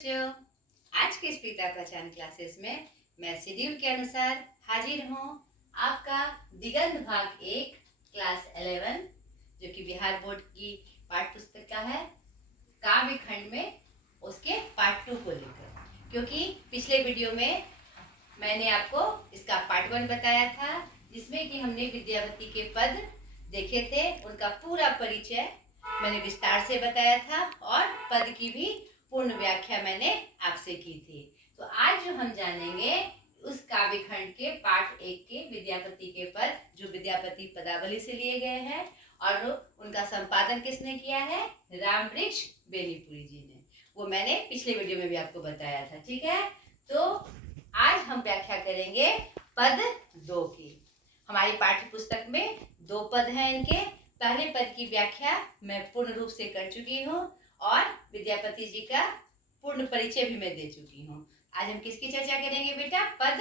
बच्चों, आज के स्पीता पहचान क्लासेस में मैं शेड्यूल के अनुसार हाजिर हूँ। आपका दिगंत भाग 1 क्लास 11 जो कि बिहार बोर्ड की पाठ्य पुस्तक का है, काव्य खंड में उसके पार्ट 2 को लेकर, क्योंकि पिछले वीडियो में मैंने आपको इसका पार्ट 1 बताया था, जिसमें कि हमने विद्यावती के पद देखे थे। उनका पूरा परिचय मैंने विस्तार से बताया था और पद की भी पूर्ण व्याख्या मैंने आपसे की थी। तो आज जो हम जानेंगे उस काव्य खंड के पाठ 1 के विद्यापति के पद, जो विद्यापति पदावली से लिए गए हैं और उनका संपादन किसने किया है? रामवृक्ष बेनीपुरी जी ने। वो मैंने पिछले वीडियो में भी आपको बताया था। ठीक है, तो आज हम व्याख्या करेंगे पद 2 की। हमारी पाठ्य पुस्तक में 2 पद हैं इनके। पहले पद की व्याख्या मैं पूर्ण रूप से कर चुकी हूँ और विद्यापति जी का पूर्ण परिचय भी मैं दे चुकी हूँ। आज हम किसकी चर्चा करेंगे बेटा? पद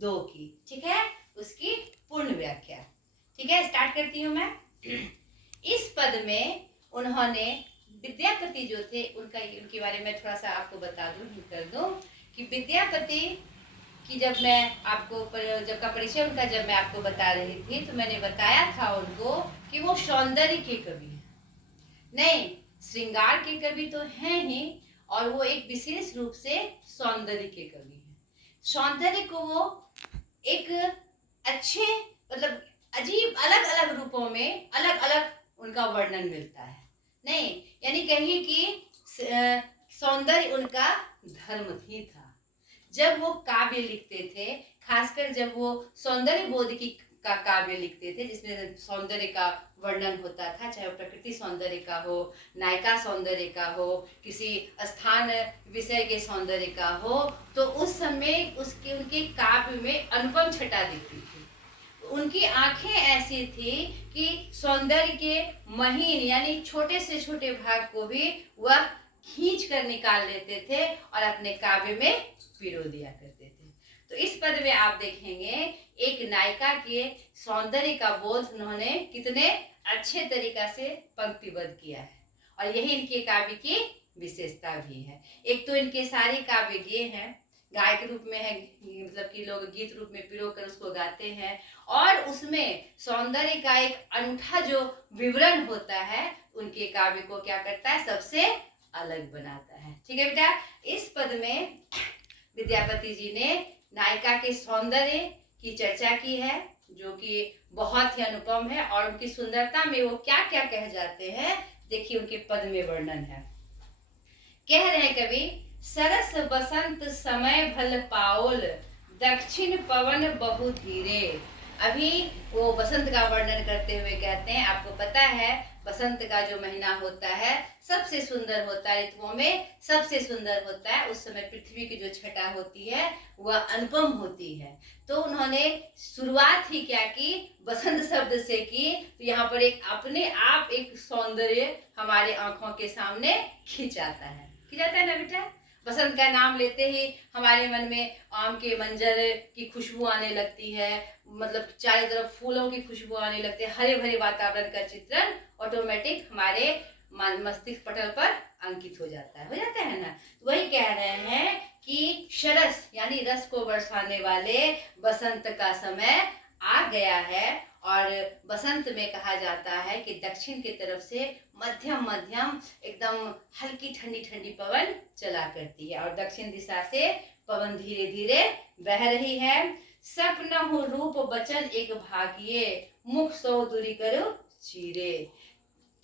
2 की। ठीक है, उसकी पूर्ण व्याख्या। ठीक है, स्टार्ट करती हूँ मैं। इस पद में उन्होंने विद्यापति जो थे उनके बारे में थोड़ा सा आपको बता दूं कि विद्यापति कि जब मैं आपको जब का परिचय उनका जब मैं आपको बता रही थी, तो मैंने बताया था उनको कि वो सौंदर्य के कवि हैं। नहीं, श्रृंगार के कवि तो हैं ही, और वो एक विशेष रूप से सौंदर्य के कवि हैं। सौंदर्य को वो एक अच्छे मतलब अजीब अलग अलग रूपों में अलग अलग उनका वर्णन मिलता है। नहीं, यानी कहिए कि सौंदर्य उनका धर्म ही था। जब वो काव्य लिखते थे, खासकर जब वो सौंदर्य बोध की का काव्य लिखते थे, जिसमें सौंदर्य का वर्णन होता था, चाहे वो प्रकृति सौंदर्य का हो, नायिका सौंदर्य का हो, किसी स्थान विषय के सौंदर्य का हो, तो उस समय उनके काव्य में अनुपम छटा दिखती थी। उनकी आंखें ऐसी थी कि सौंदर्य के महीन यानी छोटे से छोटे भाग को भी वह खींच कर निकाल लेते थे और अपने काव्य में पिरो दिया करते थे। तो इस पद में आप देखेंगे एक नायिका के सौंदर्य का बोध उन्होंने कितने अच्छे तरीका से पंक्तिबद्ध किया है, और यही इनके काव्य की विशेषता भी है। एक तो इनके सारे काव्य ये हैं, गायक रूप में है, मतलब कि लोग गीत रूप में पिरो कर उसको गाते हैं, और उसमें सौंदर्य का एक अनूठा जो विवरण होता है उनके काव्य को क्या करता है? सबसे अलग बनाता है। ठीक है बेटा, इस पद में विद्यापति जी ने नायिका के सौंदर्य की चर्चा की है, जो कि बहुत ही अनुपम है, और उनकी सुंदरता में वो क्या क्या कह जाते हैं, देखिए उनके पद में वर्णन है। कह रहे हैं कवि, सरस बसंत समय भल पाओल, दक्षिण पवन बहु धीरे। अभी वो बसंत का वर्णन करते हुए कहते हैं, आपको पता है बसंत का जो महीना होता है सबसे सुंदर होता है, ऋतुओं में सबसे सुंदर होता है। उस समय पृथ्वी की जो छटा होती है वह अनुपम होती है। तो उन्होंने शुरुआत ही क्या की? बसंत शब्द से की। तो यहाँ पर एक अपने आप एक सौंदर्य हमारे आंखों के सामने खिंचाता है ना बेटा? बसंत का नाम लेते ही हमारे मन में आम के मंजर की खुशबू आने लगती है, मतलब चारों तरफ फूलों की खुशबू आने लगती है, हरे भरे वातावरण का चित्रण ऑटोमेटिक हमारे मस्तिष्क पटल पर अंकित हो जाता है ना? वही कह रहे हैं कि शरस यानी रस को बरसाने वाले बसंत का समय आ गया है, और बसंत में कहा जाता है कि दक्षिण की तरफ से मध्यम मध्यम एकदम हल्की ठंडी ठंडी पवन चला करती है, और दक्षिण दिशा से पवन धीरे धीरे बह रही है। सपन हो रूप बचन एक भागिए, मुख सौ दूरी करो चीरे।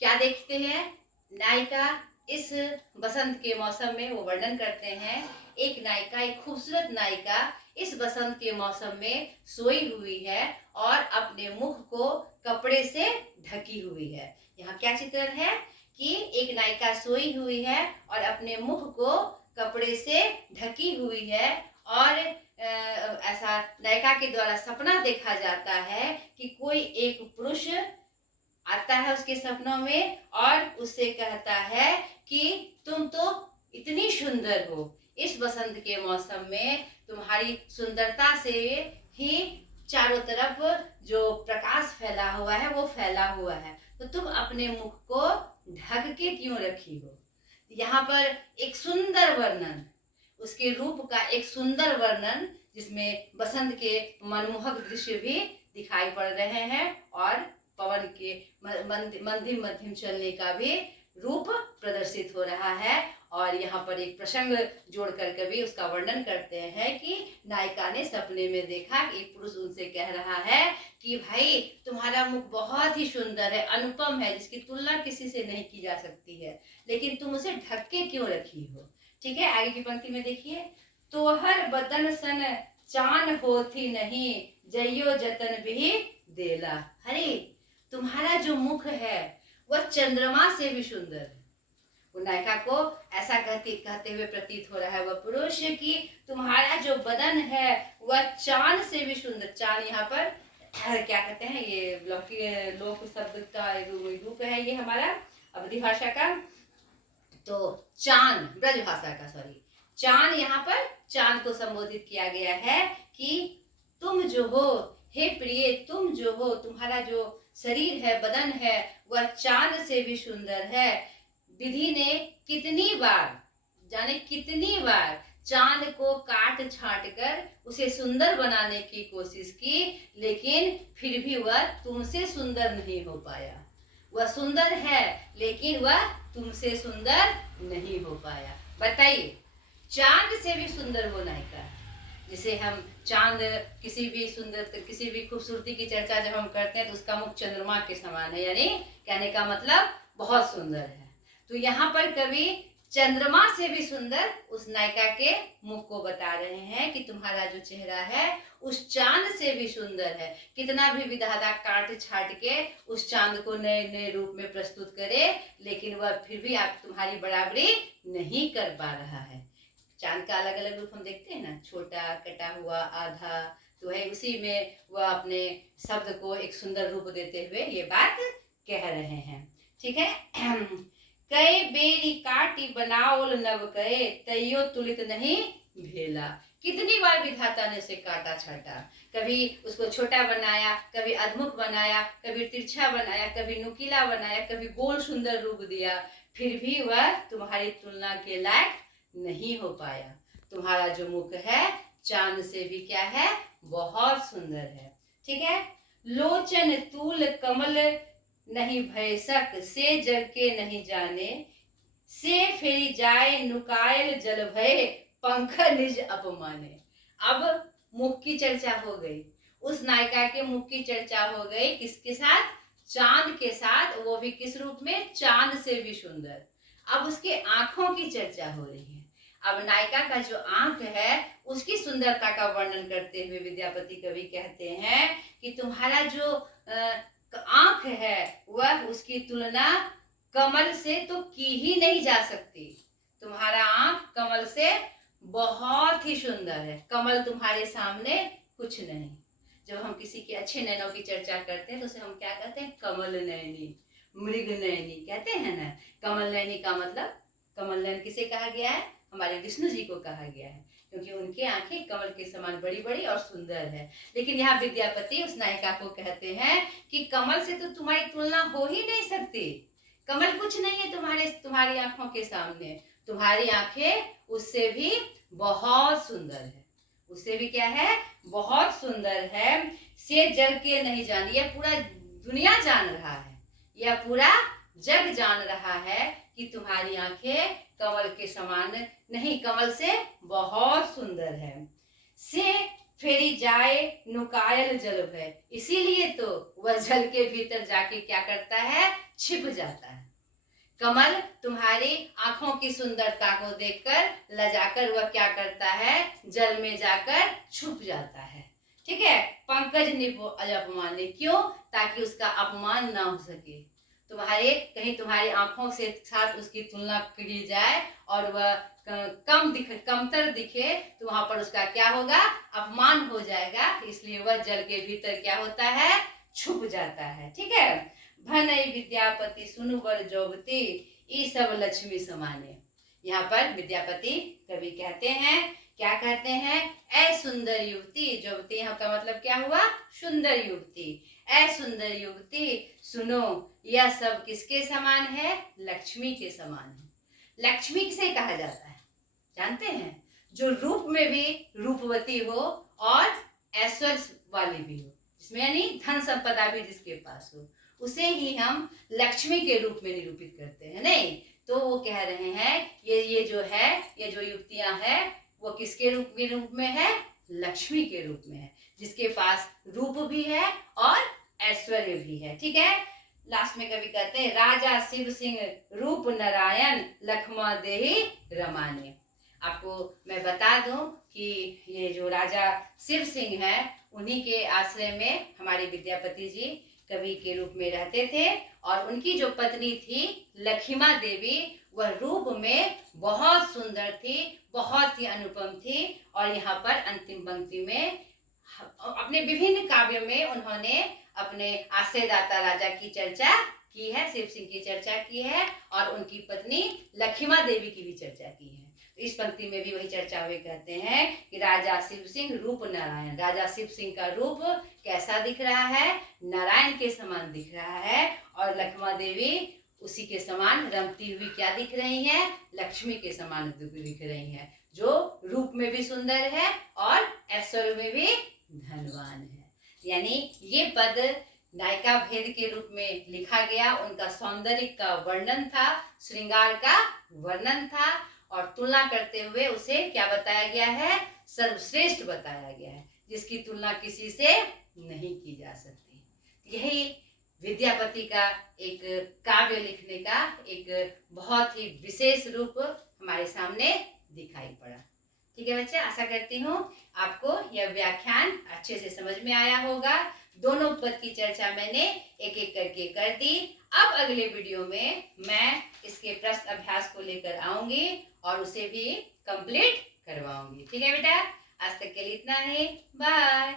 क्या देखते हैं? नायिका इस बसंत के मौसम में वो वर्णन करते हैं, एक नायिका, एक खूबसूरत नायिका इस बसंत के मौसम में सोई हुई है और अपने मुख को कपड़े से ढकी हुई है। यहाँ क्या चित्रण है कि एक नायिका सोई हुई है और अपने मुख को कपड़े से ढकी हुई है, और ऐसा नायिका के द्वारा सपना देखा जाता है कि कोई एक पुरुष आता है उसके सपनों में और उससे कहता है कि तुम तो इतनी सुंदर हो, इस बसंत के मौसम में तुम्हारी सुंदरता से ही चारों तरफ जो प्रकाश फैला हुआ है वो फैला हुआ है, तो तुम अपने मुख को ढक के क्यों रखी हो? यहाँ पर एक सुंदर वर्णन, उसके रूप का एक सुंदर वर्णन, जिसमें बसंत के मनमोहक दृश्य भी दिखाई पड़ रहे हैं और पवन के मंदिर मध्यम चलने का भी रूप प्रदर्शित हो रहा है। और यहाँ पर एक प्रसंग जोड़कर कवि उसका वर्णन करते हैं कि नायिका ने सपने में देखा कि एक पुरुष उनसे कह रहा है कि भाई तुम्हारा मुख बहुत ही सुंदर है, अनुपम है, जिसकी तुलना किसी से नहीं की जा सकती है, लेकिन तुम उसे ढक के क्यों रखी हो। ठीक है, आगे की पंक्ति में देखिए, तोहर बदन सन चान होती नहीं, जइयो जतन भी देला। अरे तुम्हारा जो मुख है वह चंद्रमा से भी सुंदर है। वो नायिका को ऐसा कहते हुए प्रतीत हो रहा है वह पुरुष कि तुम्हारा जो बदन है वह चांद से भी सुंदर। चांद यहाँ पर क्या कहते हैं, ये लोक शब्द का रूप है ये हमारा अवधी भाषा का। तो चांद ब्रज भाषा का, सॉरी, चांद यहाँ पर चांद को संबोधित किया गया है कि तुम जो हो हे प्रिय, तुम जो हो, तुम्हारा जो शरीर है, बदन है, वह चांद से भी सुंदर है। विधि ने कितनी बार, जाने कितनी बार चांद को काट छाट कर उसे सुंदर बनाने की कोशिश की, लेकिन फिर भी वह तुमसे सुंदर नहीं हो पाया। वह सुंदर है लेकिन वह तुमसे सुंदर नहीं हो पाया। बताइए, चांद से भी सुंदर वो नायिका, जिसे हम चांद, किसी भी सुंदर, किसी भी खूबसूरती की चर्चा जब हम करते हैं तो उसका मुख चंद्रमा के समान है, यानी कहने का मतलब बहुत सुंदर है। तो यहाँ पर कवि चंद्रमा से भी सुंदर उस नायिका के मुख को बता रहे हैं कि तुम्हारा जो चेहरा है उस चांद से भी सुंदर है। कितना भी विधाता काट छाट के उस चांद को नए नए रूप में प्रस्तुत करे, लेकिन वह फिर भी आप तुम्हारी बराबरी नहीं कर पा रहा है। चांद का अलग अलग रूप हम देखते हैं ना, छोटा, कटा हुआ, आधा, तो है उसी में वह अपने शब्द को एक सुंदर रूप देते हुए ये बात कह रहे हैं। ठीक है, कई बेरी काटी बनाओल नव कहे, तैयो तुलित नहीं भेला। कितनी बार विधाता ने उसे काटा छाटा, कभी उसको छोटा बनाया, कभी अधमुख बनाया, कभी तिरछा बनाया, कभी नुकीला बनाया, कभी गोल सुंदर रूप दिया, फिर भी वह तुम्हारी तुलना के लायक नहीं हो पाया। तुम्हारा जो मुख है चांद से भी क्या है, बहुत सुंदर है। ठीक है, लोचन तूल कमल नहीं भयसक, से जग के नहीं जाने, से फेरी जाए नुकायल जल भय, पंख निज अपमाने। अब मुख की चर्चा हो गई, उस नायिका के मुख की चर्चा हो गई, किसके साथ, चांद के साथ, वो भी किस रूप में, चांद से भी सुंदर। अब उसके आंखों की चर्चा हो रही है। अब नायिका का जो आंख है उसकी सुंदरता का वर्णन करते हुए विद्यापति कवि कहते हैं कि तुम्हारा जो आंख है वह उसकी तुलना कमल से तो की ही नहीं जा सकती। तुम्हारा आंख कमल से बहुत ही सुंदर है, कमल तुम्हारे सामने कुछ नहीं। जब हम किसी के अच्छे नैनों की चर्चा करते हैं तो उसे हम क्या कहते हैं, कमल नयनी, मृग नयनी कहते हैं ना। कमल नयनी का मतलब, कमल नयन किसे कहा गया है, हमारे विष्णु जी को कहा गया है, क्योंकि उनकी आंखें कमल के समान बड़ी बड़ी और सुंदर है। लेकिन यहाँ विद्यापति उस नायिका को कहते हैं कि कमल से तो तुम्हारी तुलना हो ही नहीं सकती, कमल कुछ नहीं है तुम्हारी आंखों के सामने। तुम्हारी आंखें उससे भी बहुत सुंदर है, उससे भी क्या है, बहुत सुंदर है। से जग के नहीं जानी, यह पूरा दुनिया जान रहा है, यह पूरा जग जान रहा है कि तुम्हारी आंखें कमल के समान नहीं, कमल से बहुत सुंदर है। से फेरी जाए नुकायल जल भय, इसीलिए तो वह जल के भीतर जाके क्या करता है, छिप जाता है। कमल तुम्हारी आंखों की सुंदरता को देखकर लजाकर वह क्या करता है, जल में जाकर छुप जाता है। ठीक है, पंकज निपो अपमाने, क्यों, ताकि उसका अपमान ना हो सके। कहीं तुम्हारी आंखों से साथ उसकी तुलना की जाए और वह कमतर दिखे तो वहां पर उसका क्या होगा, अपमान हो जाएगा। इसलिए वह जल के भीतर क्या होता है, छुप जाता है। ठीक है, भनई विद्यापति सुनु बर जोगती, ई सब लक्ष्मी समाने। यहाँ पर विद्यापति कवि कहते हैं, क्या कहते हैं, ऐ सुंदर युवती, युवती यहाँ का मतलब क्या हुआ, सुंदर युवती। ऐ सुंदर युवती सुनो, यह सब किसके समान है, लक्ष्मी के समान है। लक्ष्मी किसे कहा जाता है जानते हैं? जो रूप में भी रूपवती हो और ऐश्वर्य वाली भी हो, जिसमें यानी धन संपदा भी जिसके पास हो, उसे ही हम लक्ष्मी के रूप में निरूपित करते हैं। नहीं तो वो कह रहे हैं ये जो युक्तियां हैं वो किसके रूप में है? लक्ष्मी के रूप में है, जिसके पास रूप भी है और ऐश्वर्य भी है। ठीक है, लास्ट में कवि कहते हैं राजा शिव सिंह रूप नारायण लखमा देहि रमाने। आपको मैं बता दूं कि ये जो राजा शिव सिंह है उन्हीं के आश्रय में हमारे विद्यापति जी कवि के रूप में रहते थे और उनकी जो पत्नी थी लखिमा देवी वह रूप में बहुत सुंदर थी, बहुत ही अनुपम थी। और यहाँ पर अंतिम पंक्ति में अपने विभिन्न काव्यों में उन्होंने अपने आश्रयदाता राजा की चर्चा की है, शिव सिंह की चर्चा की है और उनकी पत्नी लखिमा देवी की भी चर्चा की है। तो इस पंक्ति में भी वही चर्चा हुए कहते हैं कि राजा शिव सिंह रूप नारायण, राजा शिव सिंह का रूप कैसा दिख रहा है? नारायण के समान दिख रहा है। और लखमा देवी उसी के समान रमती हुई क्या दिख रही है? लक्ष्मी के समान दिख रही है, जो रूप में भी सुंदर है और ऐश्वर्य में भी धनवान है। यानी ये पद नायिका भेद के रूप में लिखा गया, उनका सौंदर्य का वर्णन था, श्रृंगार का वर्णन था और तुलना करते हुए उसे क्या बताया गया है? सर्वश्रेष्ठ बताया गया है, जिसकी तुलना किसी से नहीं की जा सकती। यही विद्यापति का एक काव्य लिखने का एक बहुत ही विशेष रूप हमारे सामने दिखाई पड़ा। ठीक है बच्चे, आशा करती हूँ आपको यह व्याख्यान अच्छे से समझ में आया होगा। दोनों पद की चर्चा मैंने एक एक करके कर दी। अब अगले वीडियो में मैं इसके प्रश्न अभ्यास को लेकर आऊंगी और उसे भी कंप्लीट करवाऊंगी। ठीक है बेटा, आज तक के लिए इतना ही। बाय।